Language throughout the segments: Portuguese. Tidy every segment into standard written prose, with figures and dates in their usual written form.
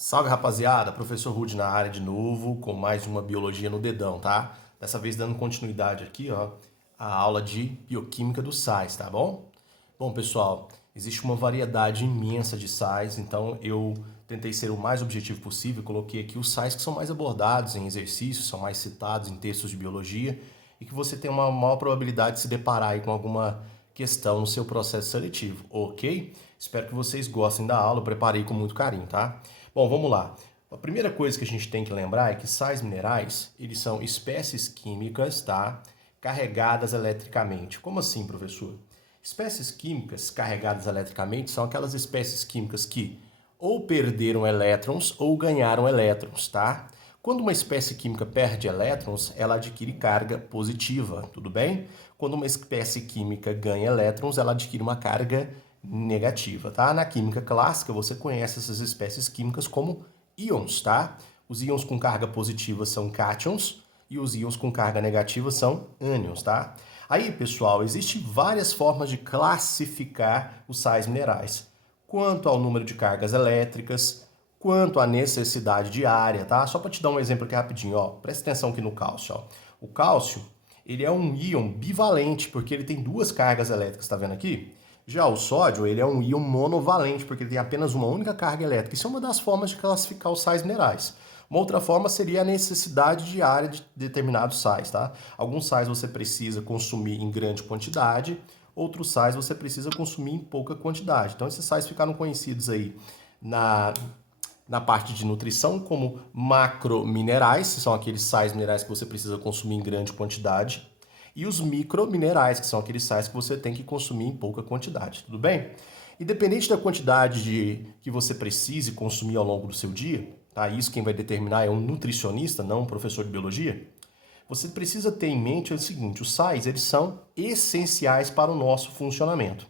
Salve, rapaziada, professor Rude na área de novo, com mais uma biologia no dedão, tá? Dessa vez dando continuidade aqui, ó, à aula de bioquímica dos sais, tá bom? Bom, pessoal, existe uma variedade imensa de sais, então eu tentei ser o mais objetivo possível, coloquei aqui os sais que são mais abordados em exercícios, são mais citados em textos de biologia e que você tem uma maior probabilidade de se deparar aí com alguma questão no seu processo seletivo, ok? Espero que vocês gostem da aula, eu preparei com muito carinho, tá? Bom, vamos lá. A primeira coisa que a gente tem que lembrar é que sais minerais, eles são espécies químicas, tá? Carregadas eletricamente. Como assim, professor? Espécies químicas carregadas eletricamente são aquelas espécies químicas que ou perderam elétrons ou ganharam elétrons, tá? Quando uma espécie química perde elétrons, ela adquire carga positiva, tudo bem? Quando uma espécie química ganha elétrons, ela adquire uma carga negativa, tá? Na química clássica, você conhece essas espécies químicas como íons, tá? Os íons com carga positiva são cátions e os íons com carga negativa são ânions, tá? Aí, pessoal, existem várias formas de classificar os sais minerais, quanto ao número de cargas elétricas, quanto à necessidade de área, tá? Só para te dar um exemplo aqui rapidinho, ó. Presta atenção aqui no cálcio, ó. O cálcio, ele é um íon bivalente, porque ele tem duas cargas elétricas, tá vendo aqui? Já o sódio, ele é um íon monovalente, porque ele tem apenas uma única carga elétrica. Isso é uma das formas de classificar os sais minerais. Uma outra forma seria a necessidade de área de determinados sais, tá? Alguns sais você precisa consumir em grande quantidade, outros sais você precisa consumir em pouca quantidade. Então esses sais ficaram conhecidos aí na, na parte de nutrição como macrominerais, são aqueles sais minerais que você precisa consumir em grande quantidade, e os microminerais, que são aqueles sais que você tem que consumir em pouca quantidade, tudo bem? Independente da quantidade que você precise consumir ao longo do seu dia, tá? Isso quem vai determinar é um nutricionista, não um professor de biologia. Você precisa ter em mente o seguinte: os sais, eles são essenciais para o nosso funcionamento.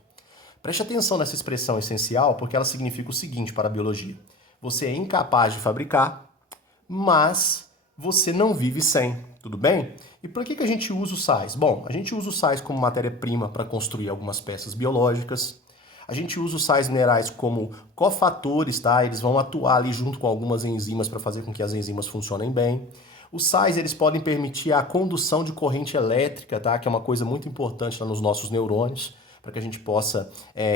Preste atenção nessa expressão essencial, porque ela significa o seguinte para a biologia: você é incapaz de fabricar, mas você não vive sem, tudo bem? E para que a gente usa os sais? Bom, a gente usa os sais como matéria-prima para construir algumas peças biológicas. A gente usa os sais minerais como cofatores, tá? Eles vão atuar ali junto com algumas enzimas para fazer com que as enzimas funcionem bem. Os sais, eles podem permitir a condução de corrente elétrica, tá? Que é uma coisa muito importante lá nos nossos neurônios, para que a gente possa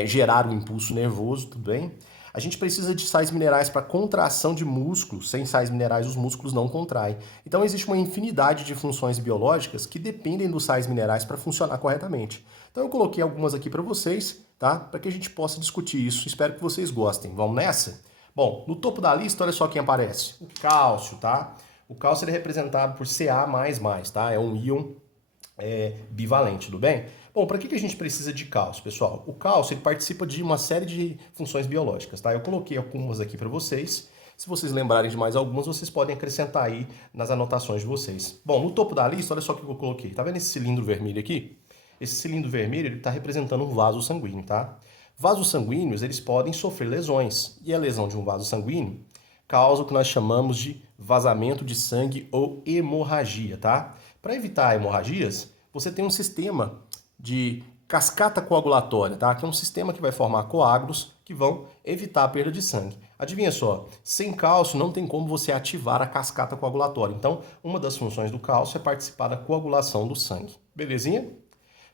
gerar um impulso nervoso, tudo bem? A gente precisa de sais minerais para contração de músculos. Sem sais minerais, os músculos não contraem. Então, existe uma infinidade de funções biológicas que dependem dos sais minerais para funcionar corretamente. Então, eu coloquei algumas aqui para vocês, tá? Para que a gente possa discutir isso. Espero que vocês gostem. Vamos nessa? Bom, no topo da lista, olha só quem aparece. O cálcio, tá? O cálcio ele é representado por Ca++, tá? É um íon bivalente, tudo bem? Bom, para que a gente precisa de cálcio, pessoal? O cálcio ele participa de uma série de funções biológicas, tá? Eu coloquei algumas aqui para vocês. Se vocês lembrarem de mais algumas, vocês podem acrescentar aí nas anotações de vocês. Bom, no topo da lista, olha só o que eu coloquei. Tá vendo esse cilindro vermelho aqui? Esse cilindro vermelho ele está representando um vaso sanguíneo, tá? Vasos sanguíneos eles podem sofrer lesões e a lesão de um vaso sanguíneo causa o que nós chamamos de vazamento de sangue ou hemorragia, tá? Para evitar hemorragias, você tem um sistema de cascata coagulatória, tá? Que é um sistema que vai formar coágulos que vão evitar a perda de sangue. Adivinha só, sem cálcio não tem como você ativar a cascata coagulatória. Então, uma das funções do cálcio é participar da coagulação do sangue. Belezinha?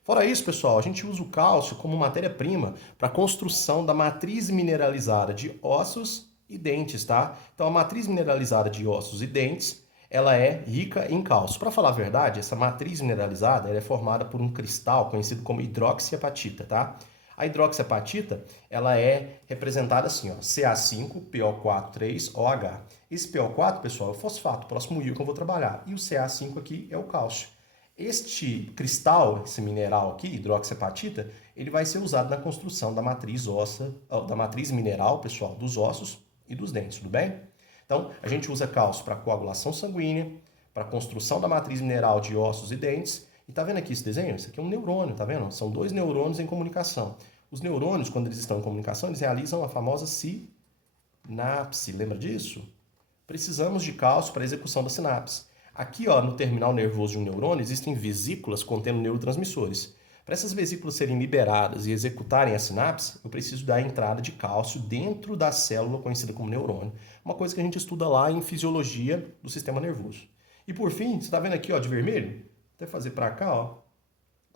Fora isso, pessoal, a gente usa o cálcio como matéria-prima para a construção da matriz mineralizada de ossos e dentes, tá? Então, a matriz mineralizada de ossos e dentes, ela é rica em cálcio. Para falar a verdade, essa matriz mineralizada ela é formada por um cristal conhecido como hidroxiapatita, tá? A hidroxiapatita, ela é representada assim, ó, Ca5PO4,3OH. Esse PO4, pessoal, é o fosfato, o próximo íon que eu vou trabalhar. E o Ca5 aqui é o cálcio. Este cristal, esse mineral aqui, hidroxiapatita, ele vai ser usado na construção da matriz óssea, da matriz mineral, pessoal, dos ossos e dos dentes, tudo bem? Então, a gente usa cálcio para coagulação sanguínea, para construção da matriz mineral de ossos e dentes. E tá vendo aqui esse desenho? Isso aqui é um neurônio, tá vendo? São dois neurônios em comunicação. Os neurônios, quando eles estão em comunicação, eles realizam a famosa sinapse. Lembra disso? Precisamos de cálcio para a execução da sinapse. Aqui, ó, no terminal nervoso de um neurônio, existem vesículas contendo neurotransmissores. Para essas vesículas serem liberadas e executarem a sinapse, eu preciso da entrada de cálcio dentro da célula conhecida como neurônio. Uma coisa que a gente estuda lá em fisiologia do sistema nervoso. E por fim, você está vendo aqui, ó, de vermelho? Vou até fazer para cá, ó,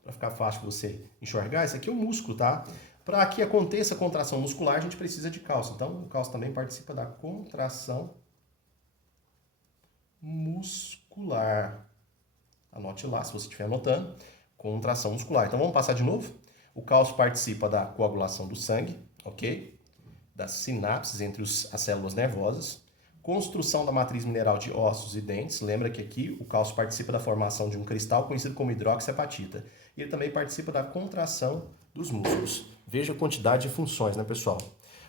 para ficar fácil você enxergar. Esse aqui é o músculo, tá? Para que aconteça a contração muscular, a gente precisa de cálcio. Então, o cálcio também participa da contração muscular. Anote lá, se você estiver anotando. Contração muscular. Então, vamos passar de novo? O cálcio participa da coagulação do sangue, ok? Das sinapses entre as células nervosas. Construção da matriz mineral de ossos e dentes. Lembra que aqui o cálcio participa da formação de um cristal conhecido como hidroxiapatita. E ele também participa da contração dos músculos. Veja a quantidade de funções, né, pessoal?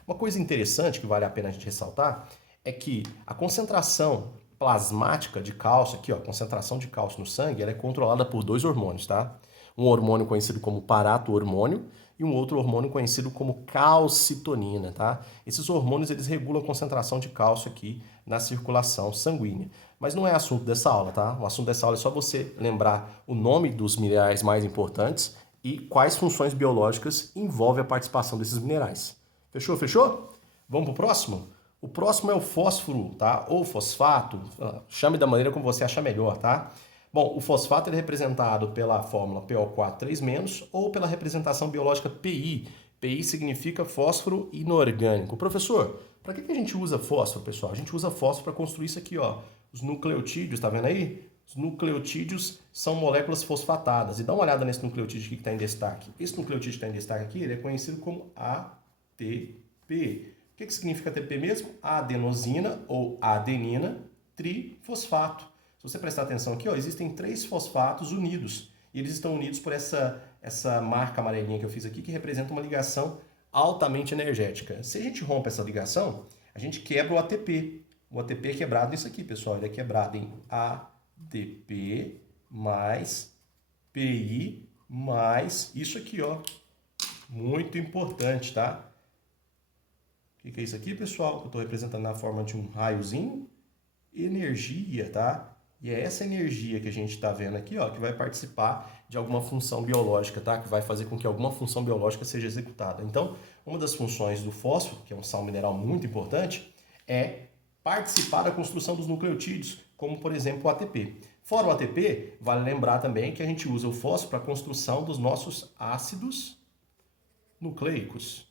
Uma coisa interessante que vale a pena a gente ressaltar é que a concentração plasmática de cálcio, aqui ó, a concentração de cálcio no sangue, ela é controlada por dois hormônios, tá? Um hormônio conhecido como parato-hormônio e um outro hormônio conhecido como calcitonina, tá? Esses hormônios, eles regulam a concentração de cálcio aqui na circulação sanguínea. Mas não é assunto dessa aula, tá? O assunto dessa aula é só você lembrar o nome dos minerais mais importantes e quais funções biológicas envolve a participação desses minerais. Fechou? Fechou? Vamos pro próximo? O próximo é o fósforo, tá? Ou fosfato, chame da maneira como você achar melhor, tá? Bom, o fosfato é representado pela fórmula PO4 3- ou pela representação biológica PI. PI significa fósforo inorgânico. Professor, para que a gente usa fósforo, pessoal? A gente usa fósforo para construir isso aqui, ó. Os nucleotídeos, tá vendo aí? Os nucleotídeos são moléculas fosfatadas. E dá uma olhada nesse nucleotídeo aqui que está em destaque. Esse nucleotídeo que está em destaque aqui, ele é conhecido como ATP. O que significa ATP mesmo? Adenosina ou adenina trifosfato. Se você prestar atenção aqui, ó, existem 3 fosfatos unidos. E eles estão unidos por essa marca amarelinha que eu fiz aqui, que representa uma ligação altamente energética. Se a gente rompe essa ligação, a gente quebra o ATP. O ATP é quebrado nisso aqui, pessoal. Ele é quebrado em ATP mais PI mais isso aqui, ó. Muito importante, tá? O que é isso aqui, pessoal? Eu estou representando na forma de um raiozinho. Energia, tá? E é essa energia que a gente está vendo aqui, ó, que vai participar de alguma função biológica, tá? Que vai fazer com que alguma função biológica seja executada. Então, uma das funções do fósforo, que é um sal mineral muito importante, é participar da construção dos nucleotídeos, como, por exemplo, o ATP. Fora o ATP, vale lembrar também que a gente usa o fósforo para a construção dos nossos ácidos nucleicos.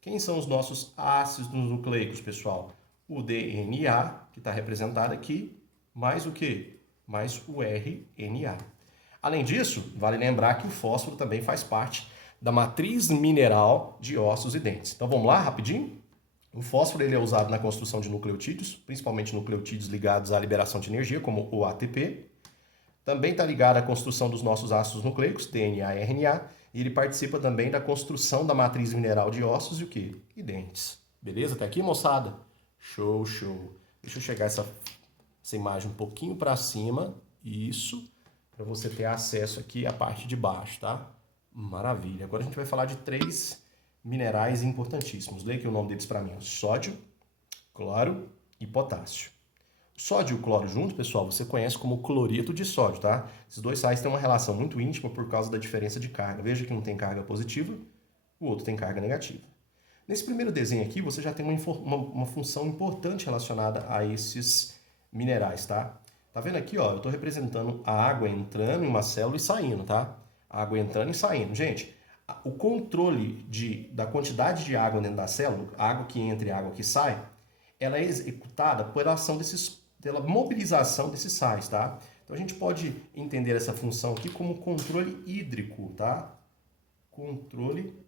Quem são os nossos ácidos nucleicos, pessoal? O DNA, que está representado aqui, mais o quê? Mais o RNA. Além disso, vale lembrar que o fósforo também faz parte da matriz mineral de ossos e dentes. Então vamos lá, rapidinho? O fósforo ele é usado na construção de nucleotídeos, principalmente nucleotídeos ligados à liberação de energia, como o ATP. Também está ligado à construção dos nossos ácidos nucleicos, DNA e RNA, e ele participa também da construção da matriz mineral de ossos e o quê? E dentes. Beleza? Até aqui, moçada? Show, show. Deixa eu chegar essa imagem um pouquinho para cima. Isso, para você ter acesso aqui à parte de baixo, tá? Maravilha. Agora a gente vai falar de 3 minerais importantíssimos. Leia aqui o nome deles para mim. Sódio, cloro e potássio. Sódio e o cloro juntos, pessoal, você conhece como cloreto de sódio, tá? Esses 2 sais têm uma relação muito íntima por causa da diferença de carga. Veja que um tem carga positiva, o outro tem carga negativa. Nesse primeiro desenho aqui, você já tem uma função importante relacionada a esses minerais, tá? Tá vendo aqui, ó? Eu estou representando a água entrando em uma célula e saindo, tá? A água entrando e saindo. Gente, o controle da quantidade de água dentro da célula, água que entra e água que sai, ela é executada pela ação pela mobilização desses sais, tá? Então a gente pode entender essa função aqui como controle hídrico, tá? Controle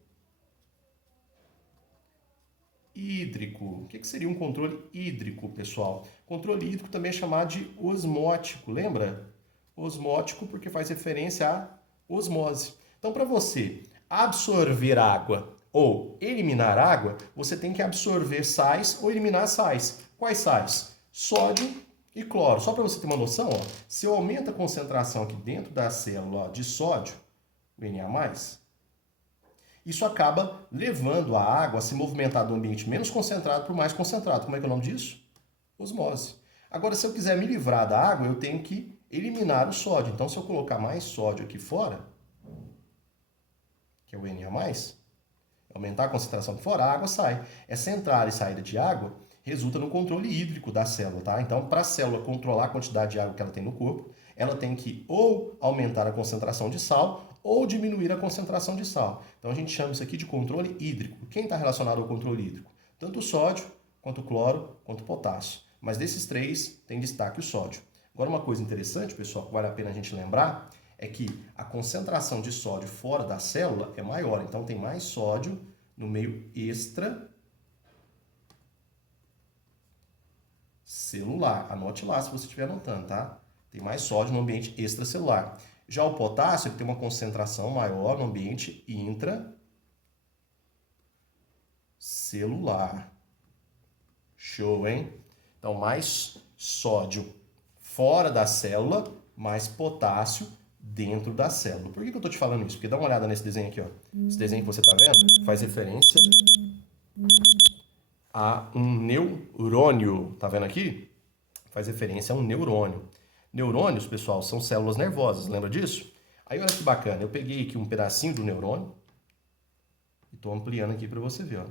hídrico. O que seria um controle hídrico, pessoal? Controle hídrico também é chamado de osmótico, lembra? Osmótico porque faz referência à osmose. Então, para você absorver água ou eliminar água, você tem que absorver sais ou eliminar sais. Quais sais? Sódio e cloro. Só para você ter uma noção, ó, se eu aumento a concentração aqui dentro da célula, ó, de sódio, Na+, isso acaba levando a água a se movimentar do ambiente menos concentrado para o mais concentrado. Como é que é o nome disso? Osmose. Agora, se eu quiser me livrar da água, eu tenho que eliminar o sódio. Então, se eu colocar mais sódio aqui fora, que é o Na+, aumentar a concentração aqui fora, a água sai. Essa entrada e saída de água resulta no controle hídrico da célula, tá? Então, para a célula controlar a quantidade de água que ela tem no corpo, ela tem que ou aumentar a concentração de sal ou diminuir a concentração de sal. Então, a gente chama isso aqui de controle hídrico. Quem está relacionado ao controle hídrico? Tanto o sódio, quanto o cloro, quanto o potássio. Mas desses três, tem destaque o sódio. Agora, uma coisa interessante, pessoal, que vale a pena a gente lembrar, é que a concentração de sódio fora da célula é maior. Então, tem mais sódio no meio extracelular. Anote lá se você estiver anotando, tá? Tem mais sódio no ambiente extracelular. Já o potássio ele tem uma concentração maior no ambiente intracelular. Show, hein? Então, mais sódio fora da célula, mais potássio dentro da célula. Por que eu estou te falando isso? Porque dá uma olhada nesse desenho aqui, ó. Esse desenho que você está vendo faz referência a um neurônio. Tá vendo aqui? Faz referência a um neurônio. Neurônios, pessoal, são células nervosas, lembra disso? Aí olha que bacana, eu peguei aqui um pedacinho do neurônio e estou ampliando aqui para você ver, ó.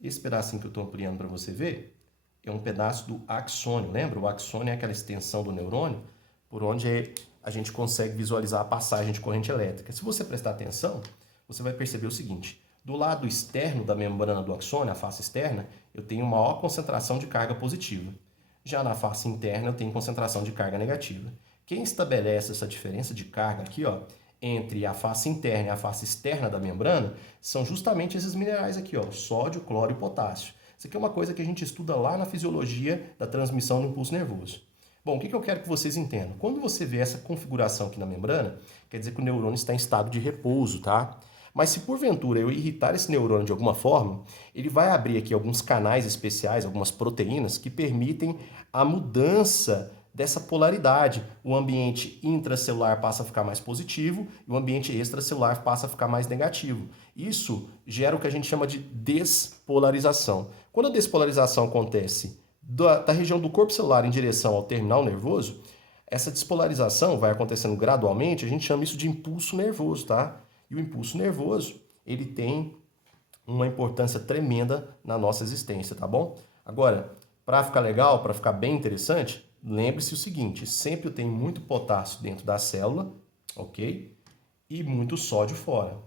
Esse pedacinho que eu estou ampliando para você ver é um pedaço do axônio, lembra? O axônio é aquela extensão do neurônio por onde a gente consegue visualizar a passagem de corrente elétrica. Se você prestar atenção, você vai perceber o seguinte: do lado externo da membrana do axônio, a face externa, eu tenho maior concentração de carga positiva. Já na face interna, eu tenho concentração de carga negativa. Quem estabelece essa diferença de carga aqui, ó, entre a face interna e a face externa da membrana, são justamente esses minerais aqui, ó, sódio, cloro e potássio. Isso aqui é uma coisa que a gente estuda lá na fisiologia da transmissão do impulso nervoso. Bom, o que eu quero que vocês entendam? Quando você vê essa configuração aqui na membrana, quer dizer que o neurônio está em estado de repouso, tá? Mas se porventura eu irritar esse neurônio de alguma forma, ele vai abrir aqui alguns canais especiais, algumas proteínas que permitem a mudança dessa polaridade. O ambiente intracelular passa a ficar mais positivo e o ambiente extracelular passa a ficar mais negativo. Isso gera o que a gente chama de despolarização. Quando a despolarização acontece da região do corpo celular em direção ao terminal nervoso, essa despolarização vai acontecendo gradualmente, a gente chama isso de impulso nervoso, tá? E o impulso nervoso, ele tem uma importância tremenda na nossa existência, tá bom? Agora, para ficar legal, para ficar bem interessante, lembre-se o seguinte: sempre tem muito potássio dentro da célula, ok? E muito sódio fora.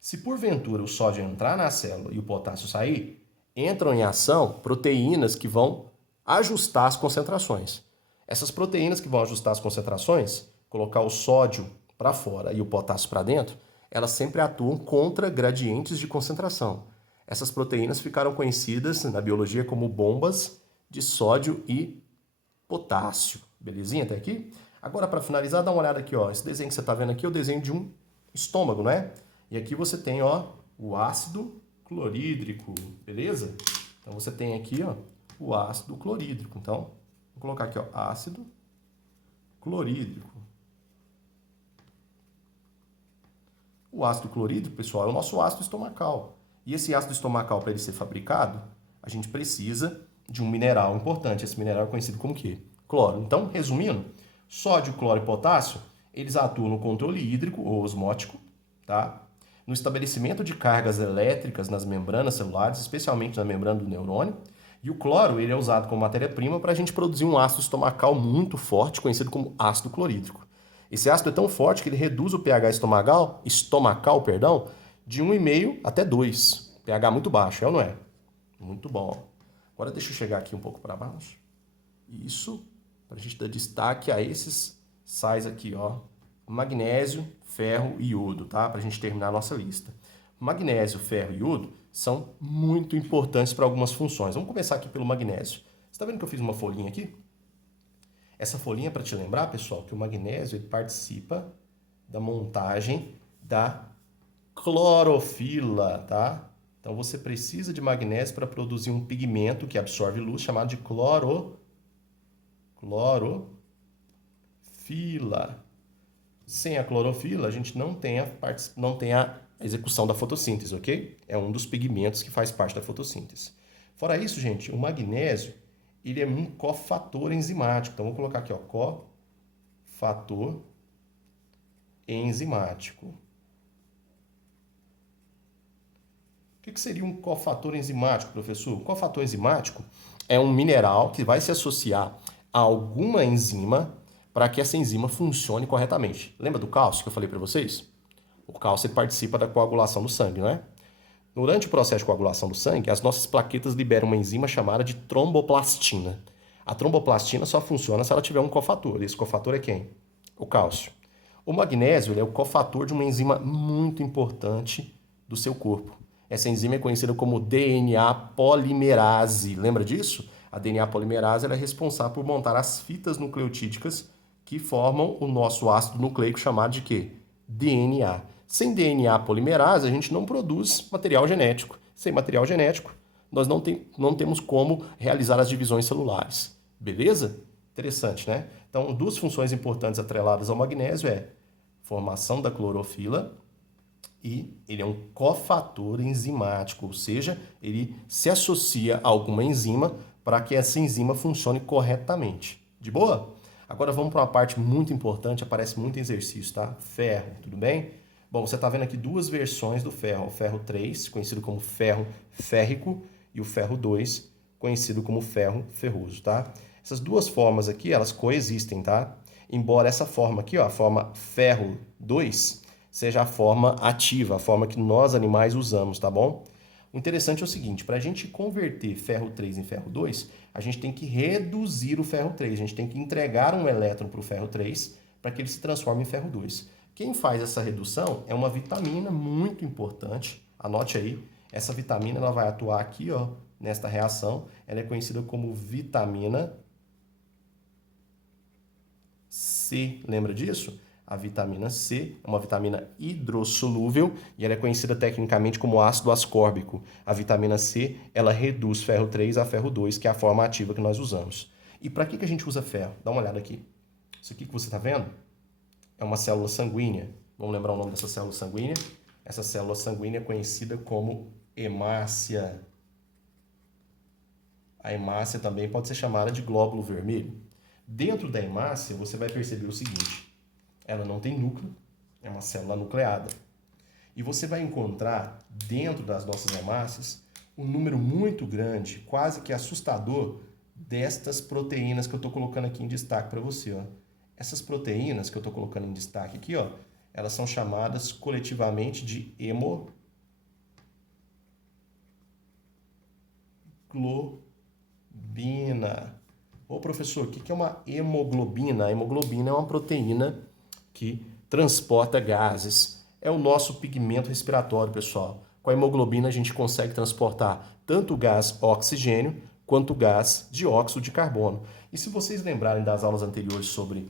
Se porventura o sódio entrar na célula e o potássio sair, entram em ação proteínas que vão ajustar as concentrações. Essas proteínas que vão ajustar as concentrações, colocar o sódio para fora e o potássio para dentro, elas sempre atuam contra gradientes de concentração. Essas proteínas ficaram conhecidas na biologia como bombas de sódio e potássio. Belezinha até aqui? Agora, para finalizar, dá uma olhada aqui, ó. Esse desenho que você está vendo aqui é o desenho de um estômago, não é? E aqui você tem, ó, o ácido clorídrico, beleza? Então, você tem aqui, ó, o ácido clorídrico. Então, vou colocar aqui, ó, ácido clorídrico. O ácido clorídrico, pessoal, é o nosso ácido estomacal. E esse ácido estomacal, para ele ser fabricado, a gente precisa de um mineral importante. Esse mineral é conhecido como o quê? Cloro. Então, resumindo, sódio, cloro e potássio, eles atuam no controle hídrico ou osmótico, tá? No estabelecimento de cargas elétricas nas membranas celulares, especialmente na membrana do neurônio. E o cloro, ele é usado como matéria-prima para a gente produzir um ácido estomacal muito forte, conhecido como ácido clorídrico. Esse ácido é tão forte que ele reduz o pH estomacal, de 1,5 até 2. pH muito baixo, é ou não é? Muito bom. Agora deixa eu chegar aqui um pouco para baixo. Isso, para a gente dar destaque a esses sais aqui, ó. Magnésio, ferro e iodo, tá? Para a gente terminar a nossa lista. Magnésio, ferro e iodo são muito importantes para algumas funções. Vamos começar aqui pelo magnésio. Você está vendo que eu fiz uma folhinha aqui? Essa folhinha é para te lembrar, pessoal, que o magnésio ele participa da montagem da clorofila, tá? Então você precisa de magnésio para produzir um pigmento que absorve luz chamado de clorofila. Sem a clorofila, a gente não tem a execução da fotossíntese, ok? É um dos pigmentos que faz parte da fotossíntese. Fora isso, gente, o magnésio ele é um cofator enzimático. Então, vou colocar aqui, ó, cofator enzimático. O que seria um cofator enzimático, professor? Um cofator enzimático é um mineral que vai se associar a alguma enzima para que essa enzima funcione corretamente. Lembra do cálcio que eu falei para vocês? O cálcio participa da coagulação do sangue, não é? Durante o processo de coagulação do sangue, as nossas plaquetas liberam uma enzima chamada de tromboplastina. A tromboplastina só funciona se ela tiver um cofator. Esse cofator é quem? O cálcio. O magnésio ele é o cofator de uma enzima muito importante do seu corpo. Essa enzima é conhecida como DNA polimerase. Lembra disso? A DNA polimerase ela é responsável por montar as fitas nucleotídicas que formam o nosso ácido nucleico chamado de quê? DNA. Sem DNA polimerase, a gente não produz material genético. Sem material genético, nós não temos como realizar as divisões celulares. Beleza? Interessante, né? Então, duas funções importantes atreladas ao magnésio é formação da clorofila e ele é um cofator enzimático, ou seja, ele se associa a alguma enzima para que essa enzima funcione corretamente. De boa? Agora vamos para uma parte muito importante, aparece muito em exercício, tá? Ferro, tudo bem? Bom, você está vendo aqui duas versões do ferro. O ferro 3, conhecido como ferro férrico, e o ferro 2, conhecido como ferro ferroso, tá? Essas duas formas aqui, elas coexistem, tá? Embora essa forma aqui, ó, a forma ferro 2, seja a forma ativa, a forma que nós animais usamos, tá bom? O interessante é o seguinte, para a gente converter ferro 3 em ferro 2, a gente tem que reduzir o ferro 3, a gente tem que entregar um elétron para o ferro 3 para que ele se transforme em ferro 2. Quem faz essa redução é uma vitamina muito importante, anote aí, essa vitamina ela vai atuar aqui, ó, nesta reação, ela é conhecida como vitamina C, lembra disso? A vitamina C é uma vitamina hidrossolúvel e ela é conhecida tecnicamente como ácido ascórbico. A vitamina C, ela reduz ferro 3 a ferro 2, que é a forma ativa que nós usamos. E para que a gente usa ferro? Dá uma olhada aqui. Isso aqui que você está vendo é uma célula sanguínea. Vamos lembrar o nome dessa célula sanguínea? Essa célula sanguínea é conhecida como hemácia. A hemácia também pode ser chamada de glóbulo vermelho. Dentro da hemácia, você vai perceber o seguinte. Ela não tem núcleo, é uma célula nucleada. E você vai encontrar dentro das nossas hemácias um número muito grande, quase que assustador, destas proteínas que eu estou colocando aqui em destaque para você. Ó. Essas proteínas que eu estou colocando em destaque aqui, ó, elas são chamadas coletivamente de hemoglobina. Ô professor, o que é uma hemoglobina? A hemoglobina é uma proteína que transporta gases. É o nosso pigmento respiratório, pessoal. Com a hemoglobina a gente consegue transportar tanto o gás oxigênio quanto o gás dióxido de carbono. E se vocês lembrarem das aulas anteriores sobre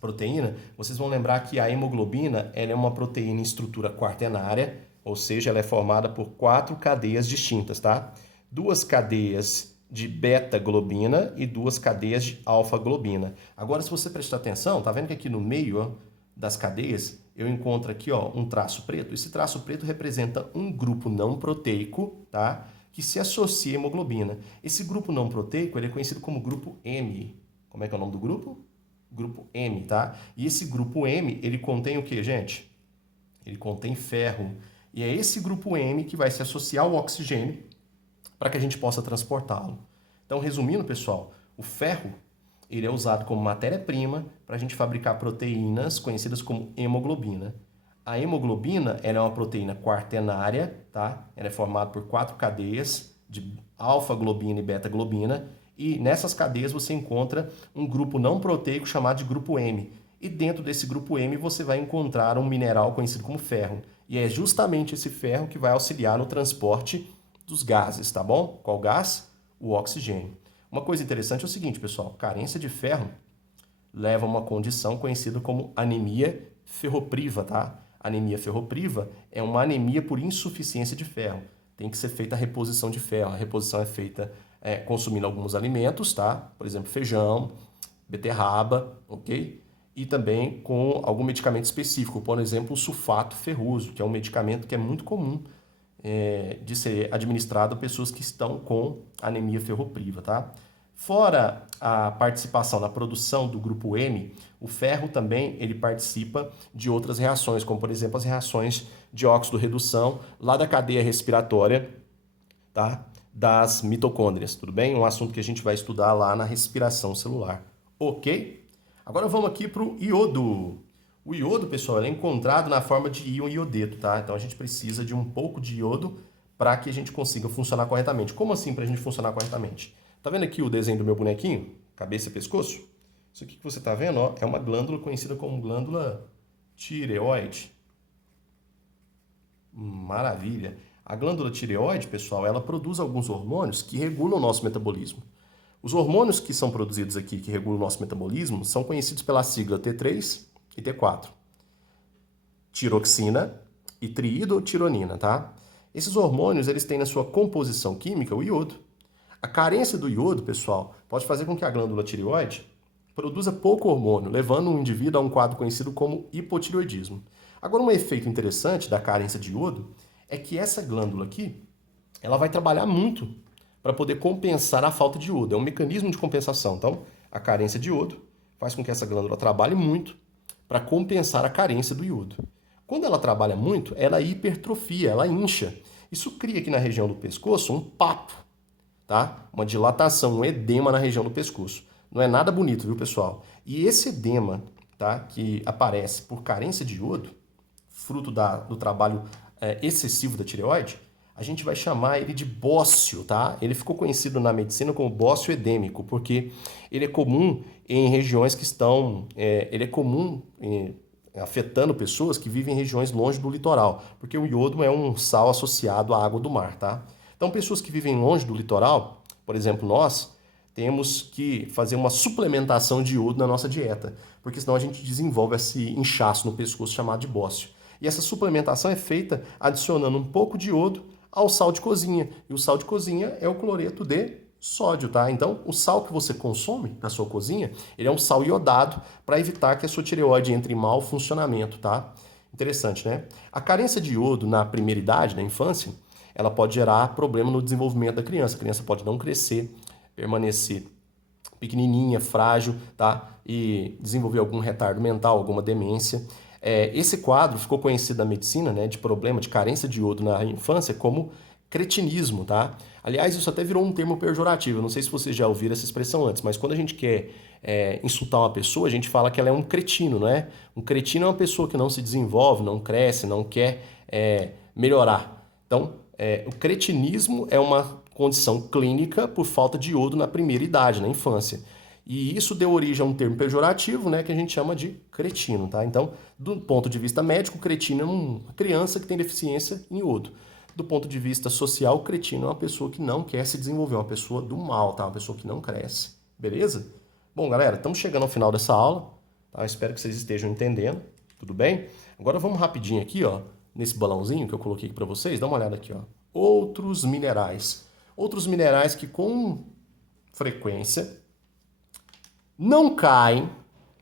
proteína, vocês vão lembrar que a hemoglobina ela é uma proteína em estrutura quaternária, ou seja, ela é formada por 4 cadeias distintas, tá? 2 cadeias de beta-globina e 2 cadeias de alfa-globina. Agora, se você prestar atenção, tá vendo que aqui no meio ó, das cadeias eu encontro aqui ó, um traço preto? Esse traço preto representa um grupo não proteico, tá? Que se associa à hemoglobina. Esse grupo não proteico ele é conhecido como grupo M. Como é que é o nome do grupo? Grupo M, tá? E esse grupo M, ele contém o que, gente? Ele contém ferro. E é esse grupo M que vai se associar ao oxigênio para que a gente possa transportá-lo. Então, resumindo, pessoal, o ferro ele é usado como matéria-prima para a gente fabricar proteínas conhecidas como hemoglobina. A hemoglobina ela é uma proteína quaternária, tá? Ela é formada por 4 cadeias de alfa-globina e beta-globina, e nessas cadeias você encontra um grupo não proteico chamado de grupo M. E dentro desse grupo M você vai encontrar um mineral conhecido como ferro. E é justamente esse ferro que vai auxiliar no transporte dos gases, tá bom? Qual gás? O oxigênio. Uma coisa interessante é o seguinte, pessoal, carência de ferro leva a uma condição conhecida como anemia ferropriva, tá? Anemia ferropriva é uma anemia por insuficiência de ferro. Tem que ser feita a reposição de ferro. A reposição é feita consumindo alguns alimentos, tá? Por exemplo, feijão, beterraba, ok? E também com algum medicamento específico, por exemplo, o sulfato ferroso, que é um medicamento que é muito comum de ser administrado a pessoas que estão com anemia ferropriva, tá? Fora a participação na produção do grupo M, o ferro também ele participa de outras reações, como por exemplo as reações de óxido-redução lá da cadeia respiratória, tá? Das mitocôndrias, tudo bem? Um assunto que a gente vai estudar lá na respiração celular, ok? Agora vamos aqui para o iodo. O iodo, pessoal, ele é encontrado na forma de íon iodeto, tá? Então a gente precisa de um pouco de iodo para que a gente consiga funcionar corretamente. Como assim para a gente funcionar corretamente? Tá vendo aqui o desenho do meu bonequinho? Cabeça e pescoço? Isso aqui que você tá vendo, ó, é uma glândula conhecida como glândula tireoide. Maravilha. A glândula tireoide, pessoal, ela produz alguns hormônios que regulam o nosso metabolismo. Os hormônios que são produzidos aqui, que regulam o nosso metabolismo, são conhecidos pela sigla T3 e T4. Tiroxina e triidotironina, tá? Esses hormônios, eles têm na sua composição química o iodo. A carência do iodo, pessoal, pode fazer com que a glândula tireoide produza pouco hormônio, levando um indivíduo a um quadro conhecido como hipotireoidismo. Agora, um efeito interessante da carência de iodo é que essa glândula aqui, ela vai trabalhar muito para poder compensar a falta de iodo. É um mecanismo de compensação. Então, a carência de iodo faz com que essa glândula trabalhe muito para compensar a carência do iodo. Quando ela trabalha muito, ela hipertrofia, ela incha. Isso cria aqui na região do pescoço um papo, tá? Uma dilatação, um edema na região do pescoço. Não é nada bonito, viu, pessoal? E esse edema, tá, que aparece por carência de iodo, fruto do trabalho excessivo da tireoide, a gente vai chamar ele de bócio, tá? Ele ficou conhecido na medicina como bócio edêmico, porque ele é comum em regiões que estão... ele é comum afetando pessoas que vivem em regiões longe do litoral, porque o iodo é um sal associado à água do mar, tá? Então, pessoas que vivem longe do litoral, por exemplo, nós, temos que fazer uma suplementação de iodo na nossa dieta, porque senão a gente desenvolve esse inchaço no pescoço chamado de bócio. E essa suplementação é feita adicionando um pouco de iodo ao sal de cozinha. E o sal de cozinha é o cloreto de sódio, tá? Então, o sal que você consome na sua cozinha, ele é um sal iodado para evitar que a sua tireoide entre em mau funcionamento, tá? Interessante, né? A carência de iodo na primeira idade, na infância, ela pode gerar problema no desenvolvimento da criança. A criança pode não crescer, permanecer pequenininha, frágil, tá? E desenvolver algum retardo mental, alguma demência. Esse quadro ficou conhecido na medicina, né, de problema de carência de iodo na infância como cretinismo, tá? Aliás, isso até virou um termo pejorativo. Eu não sei se vocês já ouviram essa expressão antes, mas quando a gente quer insultar uma pessoa, a gente fala que ela é um cretino, não é? Um cretino é uma pessoa que não se desenvolve, não cresce, não quer melhorar. Então, o cretinismo é uma condição clínica por falta de iodo na primeira idade, na infância. E isso deu origem a um termo pejorativo, né, que a gente chama de cretino, tá? Então, do ponto de vista médico, o cretino é uma criança que tem deficiência em iodo. Do ponto de vista social, o cretino é uma pessoa que não quer se desenvolver, uma pessoa do mal, tá? Uma pessoa que não cresce, beleza? Bom, galera, estamos chegando ao final dessa aula, tá? Eu espero que vocês estejam entendendo, tudo bem? Agora vamos rapidinho aqui, ó, nesse balãozinho que eu coloquei aqui para vocês, dá uma olhada aqui, ó. Outros minerais. Outros minerais que com frequência não caem,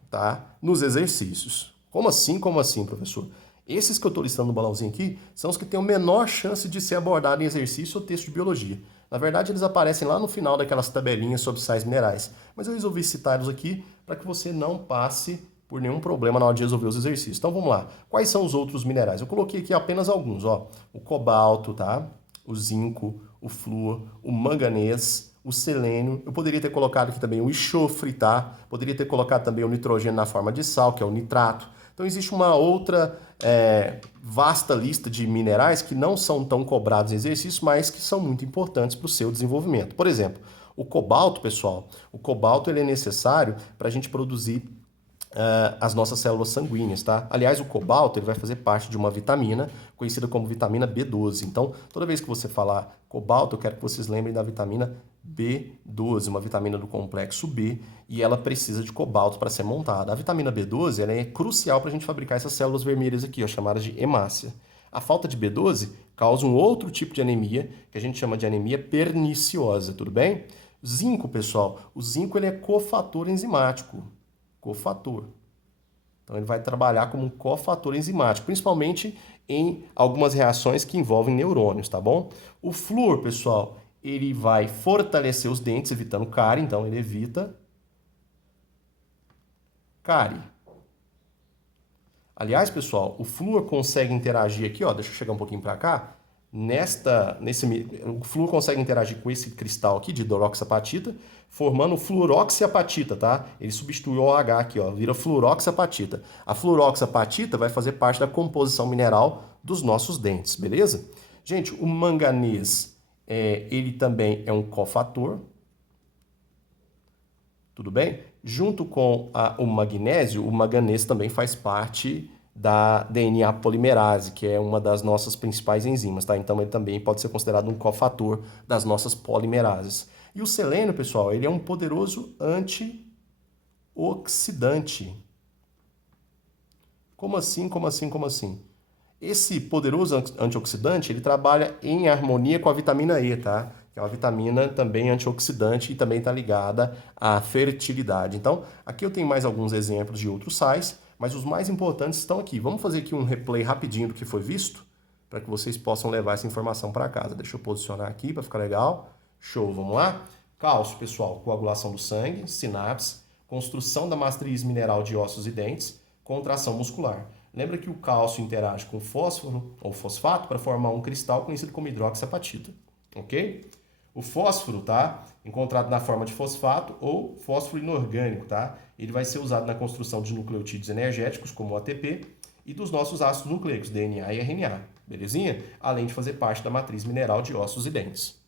tá, nos exercícios. Como assim, professor? Esses que eu estou listando no balãozinho aqui são os que têm a menor chance de ser abordados em exercício ou texto de biologia. Na verdade, eles aparecem lá no final daquelas tabelinhas sobre sais minerais. Mas eu resolvi citá-los aqui para que você não passe por nenhum problema na hora de resolver os exercícios. Então vamos lá. Quais são os outros minerais? Eu coloquei aqui apenas alguns, ó. O cobalto, tá? O zinco, o flúor, o manganês, o selênio. Eu poderia ter colocado aqui também o enxofre, tá? Poderia ter colocado também o nitrogênio na forma de sal, que é o nitrato. Então existe uma outra vasta lista de minerais que não são tão cobrados em exercício, mas que são muito importantes para o seu desenvolvimento. Por exemplo, o cobalto, pessoal, o cobalto ele é necessário para a gente produzir as nossas células sanguíneas, tá? Aliás, o cobalto ele vai fazer parte de uma vitamina conhecida como vitamina B12. Então, toda vez que você falar cobalto, eu quero que vocês lembrem da vitamina B12, uma vitamina do complexo B, e ela precisa de cobalto para ser montada. A vitamina B12 ela é crucial para a gente fabricar essas células vermelhas aqui, ó, chamadas de hemácia. A falta de B12 causa um outro tipo de anemia, que a gente chama de anemia perniciosa, tudo bem? Zinco, pessoal, o zinco ele é cofator enzimático. Cofator. Então ele vai trabalhar como um cofator enzimático, principalmente em algumas reações que envolvem neurônios, tá bom? O flúor, pessoal, ele vai fortalecer os dentes, evitando cárie, então ele evita cárie. Aliás, pessoal, o flúor consegue interagir aqui, ó, deixa eu chegar um pouquinho para cá. O flúor consegue interagir com esse cristal aqui de hidroxapatita, formando fluoroxiapatita, tá? Ele substitui o OH aqui, ó, vira fluoroxiapatita. A fluoroxiapatita vai fazer parte da composição mineral dos nossos dentes, beleza? Gente, o manganês, ele também é um cofator, tudo bem? Junto com o magnésio, o manganês também faz parte da DNA polimerase, que é uma das nossas principais enzimas, tá? Então ele também pode ser considerado um cofator das nossas polimerases. E o selênio, pessoal, ele é um poderoso antioxidante. Como assim, como assim, como assim? Esse poderoso antioxidante, ele trabalha em harmonia com a vitamina E, tá? Que é uma vitamina também antioxidante e também está ligada à fertilidade. Então, aqui eu tenho mais alguns exemplos de outros sais, mas os mais importantes estão aqui. Vamos fazer aqui um replay rapidinho do que foi visto, para que vocês possam levar essa informação para casa. Deixa eu posicionar aqui para ficar legal. Show, vamos lá? Cálcio, pessoal, coagulação do sangue, sinapse, construção da matriz mineral de ossos e dentes, contração muscular. Lembra que o cálcio interage com fósforo ou fosfato para formar um cristal conhecido como hidroxiapatita, ok? O fósforo, tá? Encontrado na forma de fosfato ou fósforo inorgânico, tá? Ele vai ser usado na construção de nucleotídeos energéticos, como o ATP, e dos nossos ácidos nucleicos, DNA e RNA, belezinha? Além de fazer parte da matriz mineral de ossos e dentes.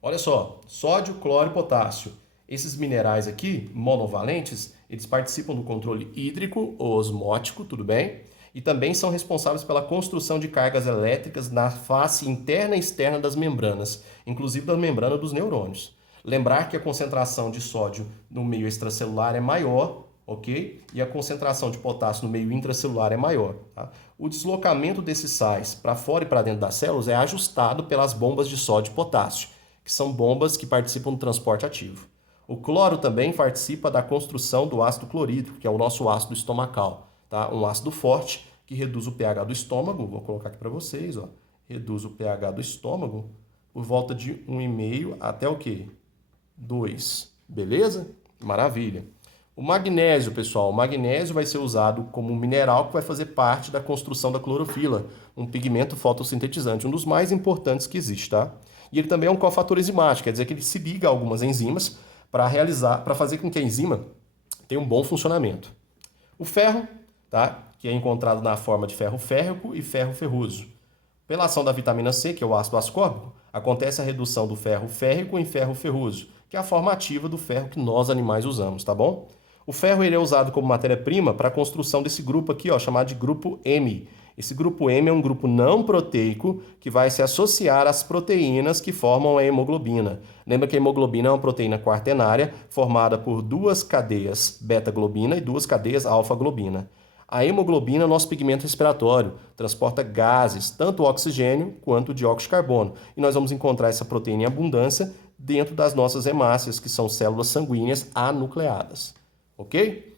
Olha só, sódio, cloro e potássio. Esses minerais aqui, monovalentes, eles participam do controle hídrico ou osmótico, tudo bem? E também são responsáveis pela construção de cargas elétricas na face interna e externa das membranas, inclusive da membrana dos neurônios. Lembrar que a concentração de sódio no meio extracelular é maior, ok? E a concentração de potássio no meio intracelular é maior. Tá? O deslocamento desses sais para fora e para dentro das células é ajustado pelas bombas de sódio e potássio, que são bombas que participam do transporte ativo. O cloro também participa da construção do ácido clorídrico, que é o nosso ácido estomacal. Tá? Um ácido forte que reduz o pH do estômago, vou colocar aqui para vocês, ó, reduz o pH do estômago por volta de 1,5 até o quê? 2, beleza? Maravilha. O magnésio, pessoal, o magnésio vai ser usado como um mineral que vai fazer parte da construção da clorofila, um pigmento fotossintetizante, um dos mais importantes que existe, tá? E ele também é um cofator enzimático, quer dizer que ele se liga a algumas enzimas para fazer com que a enzima tenha um bom funcionamento. O ferro, tá? Que é encontrado na forma de ferro férrico e ferro ferroso. Pela ação da vitamina C, que é o ácido ascórbico, acontece a redução do ferro férrico em ferro ferroso, que é a forma ativa do ferro que nós animais usamos, tá bom? O ferro ele é usado como matéria-prima para a construção desse grupo aqui, ó, chamado de grupo M. Esse grupo M é um grupo não proteico que vai se associar às proteínas que formam a hemoglobina. Lembra que a hemoglobina é uma proteína quaternária formada por duas cadeias beta-globina e duas cadeias alfa-globina. A hemoglobina é o nosso pigmento respiratório, transporta gases, tanto o oxigênio quanto o dióxido de carbono. E nós vamos encontrar essa proteína em abundância dentro das nossas hemácias, que são células sanguíneas anucleadas. Ok?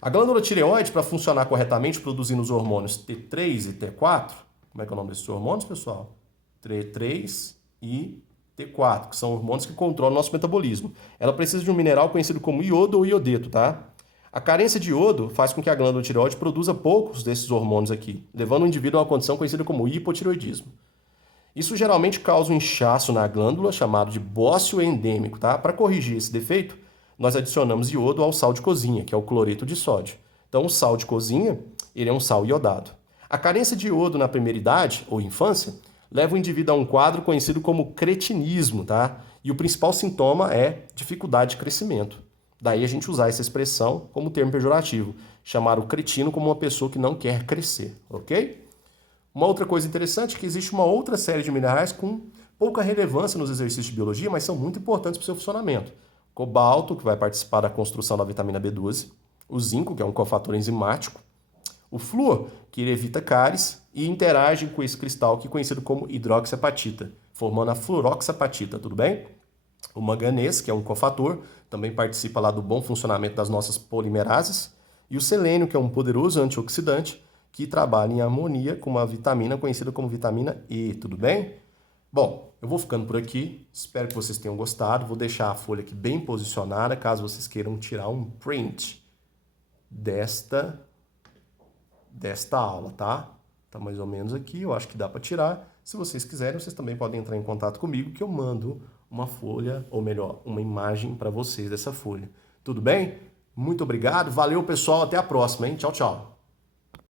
A glândula tireoide, para funcionar corretamente, produzindo os hormônios T3 e T4, como é que é o nome desses hormônios, pessoal? T3 e T4, que são hormônios que controlam o nosso metabolismo. Ela precisa de um mineral conhecido como iodo ou iodeto, tá? A carência de iodo faz com que a glândula tireoide produza poucos desses hormônios aqui, levando o indivíduo a uma condição conhecida como hipotireoidismo. Isso geralmente causa um inchaço na glândula, chamado de bócio endêmico, tá? Para corrigir esse defeito, nós adicionamos iodo ao sal de cozinha, que é o cloreto de sódio. Então, o sal de cozinha, ele é um sal iodado. A carência de iodo na primeira idade, ou infância, leva o indivíduo a um quadro conhecido como cretinismo, tá? E o principal sintoma é dificuldade de crescimento. Daí a gente usar essa expressão como termo pejorativo, chamar o cretino como uma pessoa que não quer crescer, ok? Uma outra coisa interessante é que existe uma outra série de minerais com pouca relevância nos exercícios de biologia, mas são muito importantes para o seu funcionamento. Cobalto, que vai participar da construção da vitamina B12, o zinco, que é um cofator enzimático, o flúor, que ele evita cáries e interage com esse cristal que é conhecido como hidroxiapatita, formando a fluoroxapatita, tudo bem? O manganês, que é um cofator, também participa lá do bom funcionamento das nossas polimerases, e o selênio, que é um poderoso antioxidante, que trabalha em harmonia com uma vitamina conhecida como vitamina E, tudo bem? Bom, eu vou ficando por aqui. Espero que vocês tenham gostado. Vou deixar a folha aqui bem posicionada, caso vocês queiram tirar um print desta aula, tá? Tá mais ou menos aqui, eu acho que dá para tirar. Se vocês quiserem, vocês também podem entrar em contato comigo que eu mando uma folha, ou melhor, uma imagem para vocês dessa folha. Tudo bem? Muito obrigado, valeu pessoal, até a próxima, hein? Tchau, tchau.